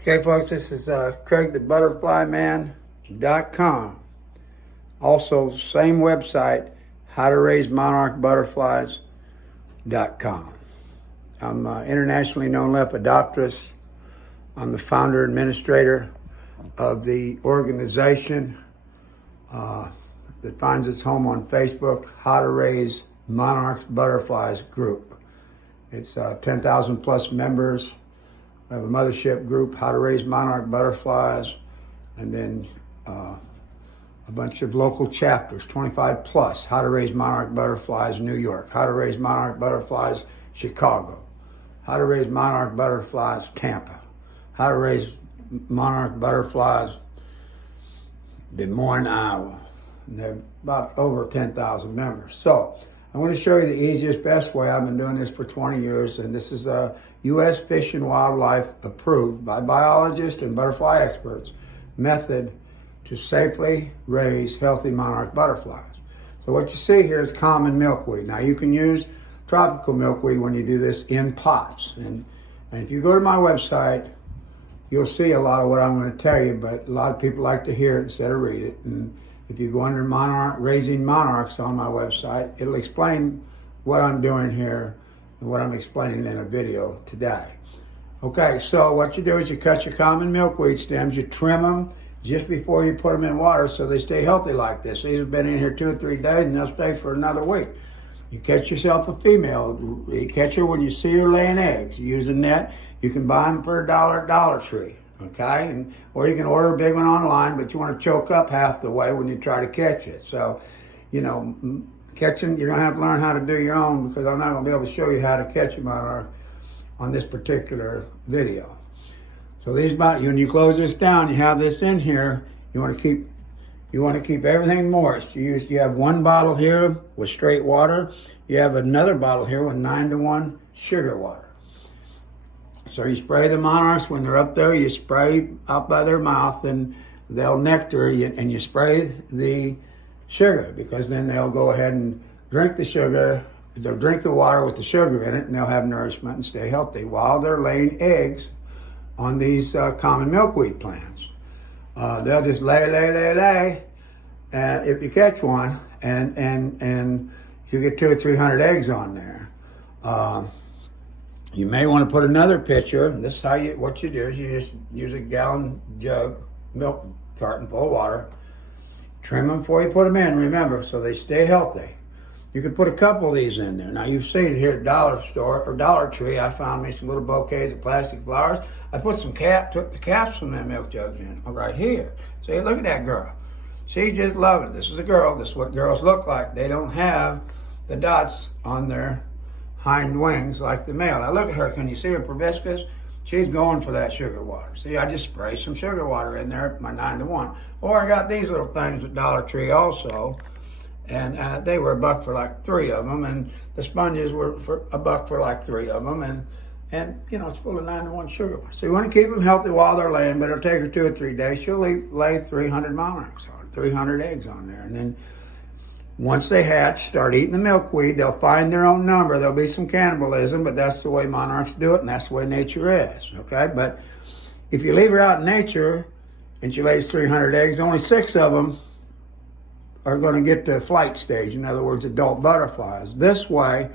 Okay, folks, this is Craig the ButterflyMan.com. Also, same website, how to raise monarch butterflies.com. I'm internationally known lepidopterist. I'm the founder administrator of the organization that finds its home on Facebook, How to Raise Monarchs Butterflies Group. It's 10,000 plus members. We have a mothership group, How to Raise Monarch Butterflies, and then a bunch of local chapters, 25 plus, How to Raise Monarch Butterflies New York, How to Raise Monarch Butterflies Chicago, How to Raise Monarch Butterflies Tampa, How to Raise Monarch Butterflies Des Moines, Iowa. And they're about over 10,000 members. So I'm going to show you the easiest, best way. I've been doing this for 20 years, and this is a U.S. Fish and Wildlife approved by biologists and butterfly experts method to safely raise healthy monarch butterflies. So what you see here is common milkweed. Now you can use tropical milkweed when you do this in pots. And if you go to my website, you'll see a lot of what I'm going to tell you, but a lot of people like to hear it instead of read it. And if you go under Raising Monarchs on my website, it'll explain what I'm doing here and what I'm explaining in a video today. Okay, so what you do is you cut your common milkweed stems, you trim them just before you put them in water so they stay healthy like this. These have been in here 2 or 3 days and they'll stay for another week. You catch yourself a female. You catch her when you see her laying eggs. You use a net. You can buy them for $1 at Dollar Tree, okay? Or you can order a big one online, but you want to choke up half the way when you try to catch it. So, you know, catching, you're going to have to learn how to do your own, because I'm not going to be able to show you how to catch them on this particular video. So these, when you close this down, you have this in here. You want to keep everything moist. You have one bottle here with straight water. You have another bottle here with 9-to-1 sugar water. So you spray the monarchs when they're up there. You spray out by their mouth, and they'll nectar, and you spray the sugar, because then they'll go ahead and drink the sugar. They'll drink the water with the sugar in it, and they'll have nourishment and stay healthy while they're laying eggs on these common milkweed plants. They'll just lay, and if you catch one, and you get 200 or 300 eggs on there. You may want to put another pitcher. This is what you do is you just use a gallon jug, milk carton full of water. Trim them before you put them in, remember, so they stay healthy. You can put a couple of these in there. Now you've seen it here at Dollar Store or Dollar Tree. I found me some little bouquets of plastic flowers. I put took the caps from them milk jugs in right here. See, look at that girl. She just loving it. This is a girl. This is what girls look like. They don't have the dots on their hind wings like the male. Now look at her. Can you see her proboscis? She's going for that sugar water. See, I just spray some sugar water in there, my 9-to-1. Or I got these little things at Dollar Tree also, and they were $1 for like 3 of them, and the sponges were for $1 for like 3 of them, and you know, it's full of 9-to-1 sugar. So you want to keep them healthy while they're laying, but it'll take her 2 or 3 days. She'll lay 300 monarchs on, 300 eggs on there, and then once they hatch, start eating the milkweed. They'll find their own number. There'll be some cannibalism, but that's the way monarchs do it, and that's the way nature is, okay? But if you leave her out in nature and she lays 300 eggs, only 6 of them are going to get to flight stage, in other words, adult butterflies. This way,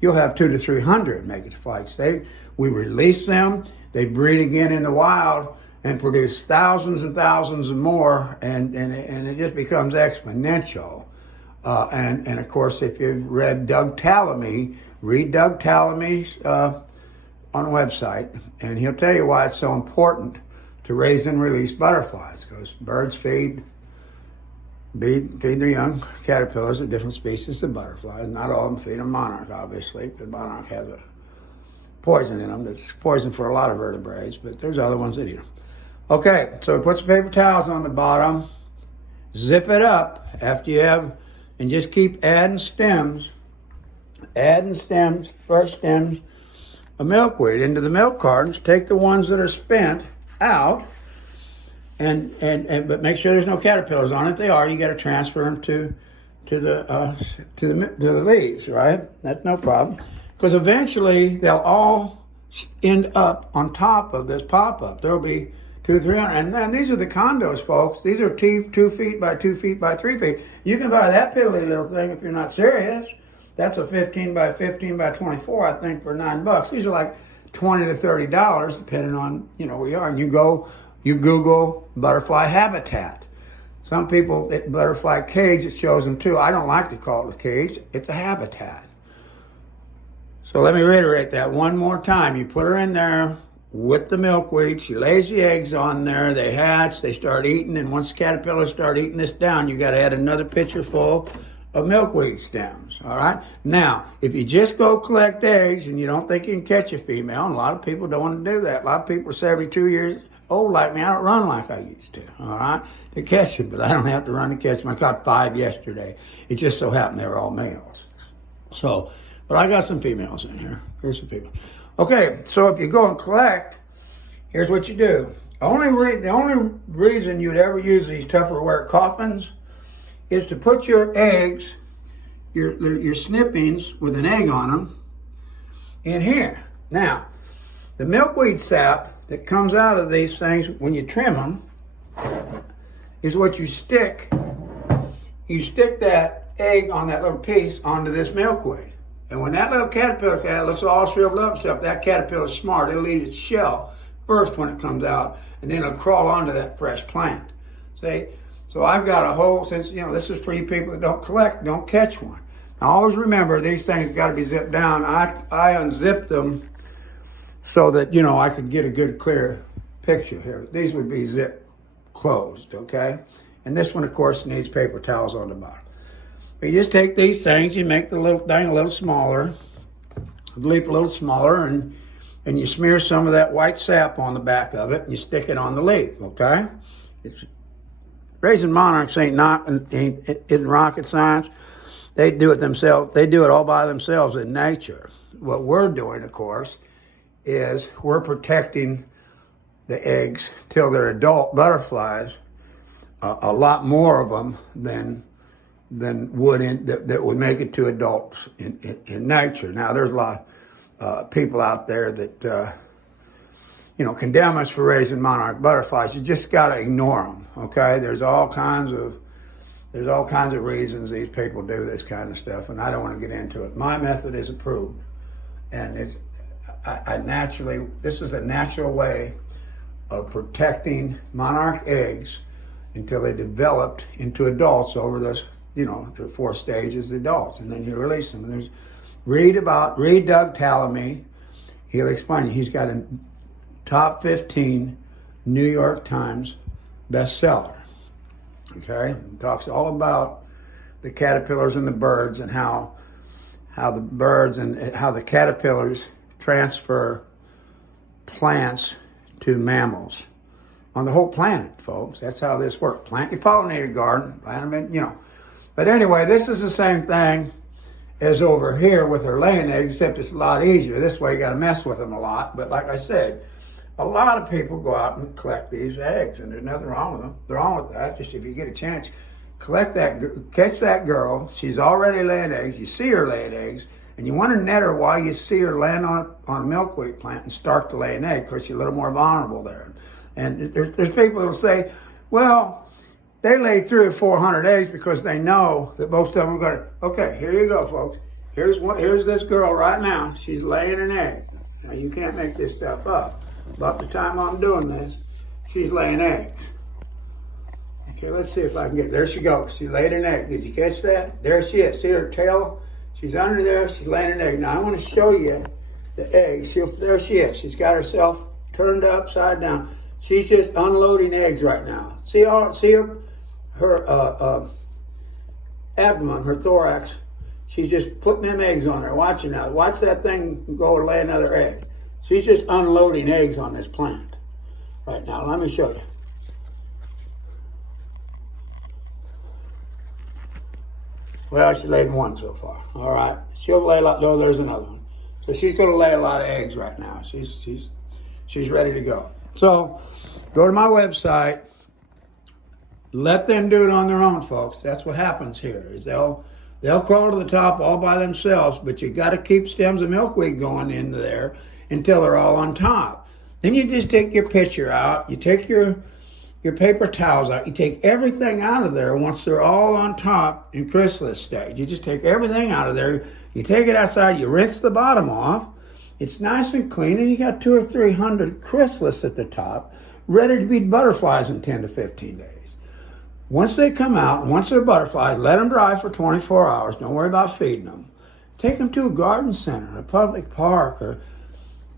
you'll have 200 to 300 make it to flight stage. We release them. They breed again in the wild and produce thousands and thousands and more, and it just becomes exponential. And of course, if you've read Doug Tallamy, read Doug Tallamy's on the website, and he'll tell you why it's so important to raise and release butterflies, because birds feed their young caterpillars of different species of butterflies. Not all of them feed a monarch, obviously, because monarch has a poison in them that's poison for a lot of vertebrates, but there's other ones that eat them. Okay, so put some paper towels on the bottom, zip it up after you have, and just keep adding stems, fresh stems of milkweed into the milk cartons. Take the ones that are spent out, but make sure there's no caterpillars on it. If they are, you got to transfer them to the leaves, right? That's no problem, because eventually they'll all end up on top of this pop-up. There'll be 200-300, and then these are the condos, folks. These are 2 feet by 2 feet by 3 feet. You can buy that piddly little thing if you're not serious. That's a 15 by 15 by 24, I think, for $9. These are like $20 to $30, depending on where you are. And you Google butterfly habitat. Some people, butterfly cage, it shows them too. I don't like to call it a cage. It's a habitat. So let me reiterate that one more time. You put her in there with the milkweed. She lays the eggs on there. They hatch. They start eating. And once the caterpillars start eating this down, you got to add another pitcher full of milkweed stems. All right. Now, if you just go collect eggs and you don't think you can catch a female, and a lot of people don't want to do that. A lot of people are 72 years old like me. I don't run like I used to. All right. To catch them, but I don't have to run to catch them. I caught 5 yesterday. It just so happened they were all males. So, but I got some females in here. Here's some females. Okay, so if you go and collect, here's what you do. The only reason you'd ever use these Tupperware coffins is to put your eggs, your snippings with an egg on them, in here. Now, the milkweed sap that comes out of these things when you trim them is what you stick. You stick that egg on that little piece onto this milkweed. And when that little caterpillar looks all shriveled up and stuff, that caterpillar's smart. It'll eat its shell first when it comes out, and then it'll crawl onto that fresh plant. See? So I've got a whole, since, this is for you people that don't collect, don't catch one. Now always remember, these things got to be zipped down. I unzipped them so that, I could get a good clear picture here. These would be zipped closed, okay? And this one, of course, needs paper towels on the bottom. But you just take these things, you make the little thing a little smaller, the leaf a little smaller, and you smear some of that white sap on the back of it, and you stick it on the leaf, okay? Raising monarchs isn't rocket science. They do it themselves. They do it all by themselves in nature. What we're doing, of course, is we're protecting the eggs till they're adult butterflies, a lot more of them than that would make it to adults in nature. Now, there's a lot of people out there that condemn us for raising monarch butterflies. You just got to ignore them. Okay, there's all kinds of reasons these people do this kind of stuff, and I don't want to get into it. My method is approved, and this is a natural way of protecting monarch eggs until they developed into adults over the 4 stages of adults, and then you release them. And read Doug Tallamy. He'll explain it. He's got a top 15 New York Times bestseller. Okay, he talks all about the caterpillars and the birds, and how the birds and how the caterpillars transfer plants to mammals on the whole planet, folks. That's how this works. Plant your pollinator garden, plant them in, But anyway, this is the same thing as over here with their laying eggs, except it's a lot easier. This way you got to mess with them a lot. But like I said, a lot of people go out and collect these eggs, and there's nothing wrong with them. They're wrong with that. Just if you get a chance, catch that girl. She's already laying eggs. You see her laying eggs, and you want to net her while you see her land on a milkweed plant and start to lay an egg, because she's a little more vulnerable there. And there's people who will say, well, they lay 300 or 400 eggs because they know that most of them are going to, okay, here you go, folks. Here's this girl right now. She's laying an egg. Now, you can't make this stuff up. About the time I'm doing this, she's laying eggs. Okay, let's see if I can get, there she goes. She laid an egg. Did you catch that? There she is. See her tail? She's under there. She's laying an egg. Now, I want to show you the egg. There she is. She's got herself turned upside down. She's just unloading eggs right now. See her abdomen, her thorax. She's just putting them eggs on there. Watch it now. Watch that thing go and lay another egg. She's just unloading eggs on this plant right now. Let me show you. Well, she laid one so far. All right. She'll lay a lot. No, there's another one. So she's going to lay a lot of eggs right now. She's ready to go. So go to my website. Let them do it on their own, folks. That's what happens here. Is they'll crawl to the top all by themselves, but you got to keep stems of milkweed going into there, until they're all on top. Then you just take your pitcher out, you take your paper towels out, you take everything out of there once they're all on top in chrysalis stage. You just take everything out of there, you take it outside, you rinse the bottom off. It's nice and clean, and you got 200 or 300 chrysalis at the top, ready to be butterflies in 10 to 15 days. Once they come out, once they're butterflies, let them dry for 24 hours. Don't worry about feeding them. Take them to a garden center, a public park, or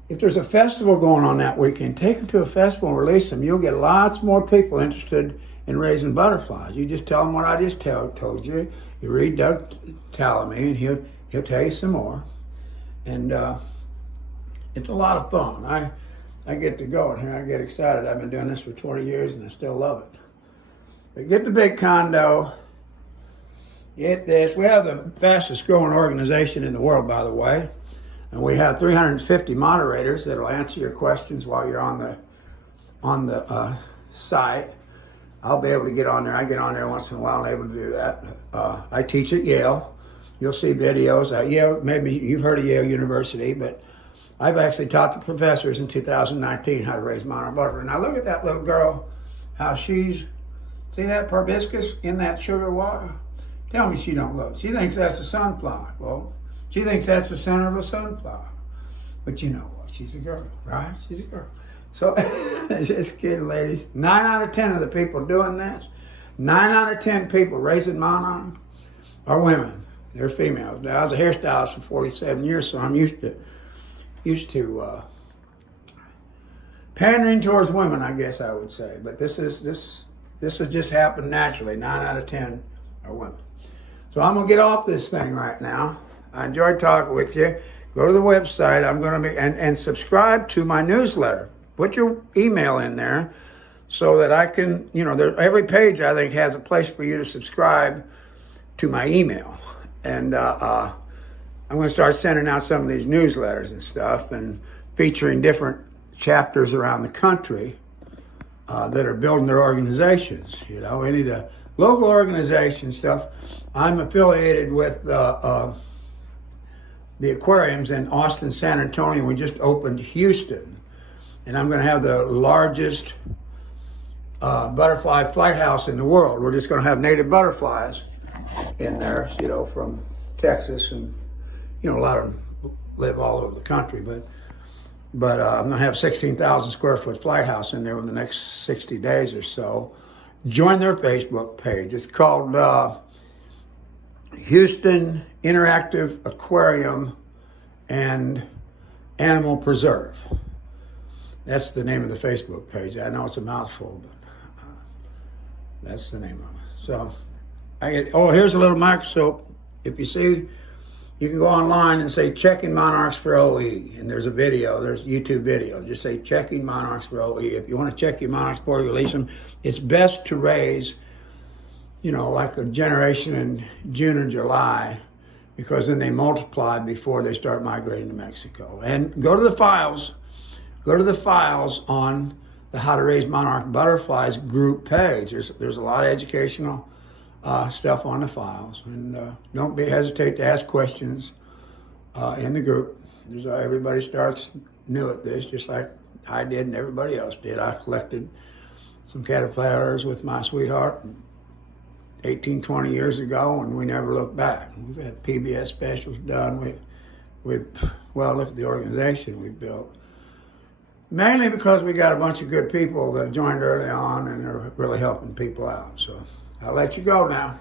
if there's a festival going on that weekend, take them to a festival and release them. You'll get lots more people interested in raising butterflies. You just tell them what I just told you. You read Doug Tallamy, and he'll tell you some more. And it's a lot of fun. I get to go in here. I get excited. I've been doing this for 20 years, and I still love it. But get the big condo. Get this. We have the fastest growing organization in the world, by the way. And we have 350 moderators that will answer your questions while you're on the site. I'll be able to get on there. I get on there once in a while and able to do that. I teach at Yale. You'll see videos at Yale. Maybe you've heard of Yale University, but I've actually taught the professors in 2019 how to raise monarch butterflies. Now look at that little girl, how she's, see that proboscis in that sugar water? Tell me she don't look. She thinks that's a sunflower. Well, she thinks that's the center of a sunflower. But you know what? She's a girl, right? She's a girl. So, just kidding, ladies. 9 out of 10 of the people doing this, 9 out of 10 people raising monarch are women. They're females. Now, I was a hairstylist for 47 years, so I'm used to pandering towards women, I guess I would say. But this has just happened naturally. 9 out of 10 are women. So I'm gonna get off this thing right now. I enjoyed talking with you. Go to the website. I'm gonna be and subscribe to my newsletter. Put your email in there so that I can, every page I think has a place for you to subscribe to my email. And I'm gonna start sending out some of these newsletters and stuff and featuring different chapters around the country that are building their organizations. Any of the local organization stuff. I'm affiliated with the aquariums in Austin, San Antonio. We just opened Houston, and I'm going to have the largest butterfly flight house in the world. We're just going to have native butterflies in there, from Texas, and a lot of them live all over the country. But I'm going to have 16,000 square foot flight house in there in the next 60 days or so. Join their Facebook page. It's called Houston Interactive Aquarium and Animal Preserve. That's the name of the Facebook page. I know it's a mouthful, but that's the name of it. So here's a little microscope. If you see, you can go online and say checking monarchs for OE, and there's a video, there's YouTube video. Just say checking monarchs for OE. If you want to check your monarchs before you release them, it's best to raise, like a generation in June or July, because then they multiply before they start migrating to Mexico. And go to the files on the How to Raise Monarch Butterflies group page. There's a lot of educational stuff on the files, and don't hesitate to ask questions in the group. Everybody starts new at this, just like I did and everybody else did. I collected some caterpillars with my sweetheart 18, 20 years ago, and we never looked back. We've had PBS specials done. Look at the organization we built. Mainly because we got a bunch of good people that joined early on and are really helping people out. So I'll let you go now.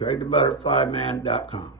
GregTheButterflyMan.com.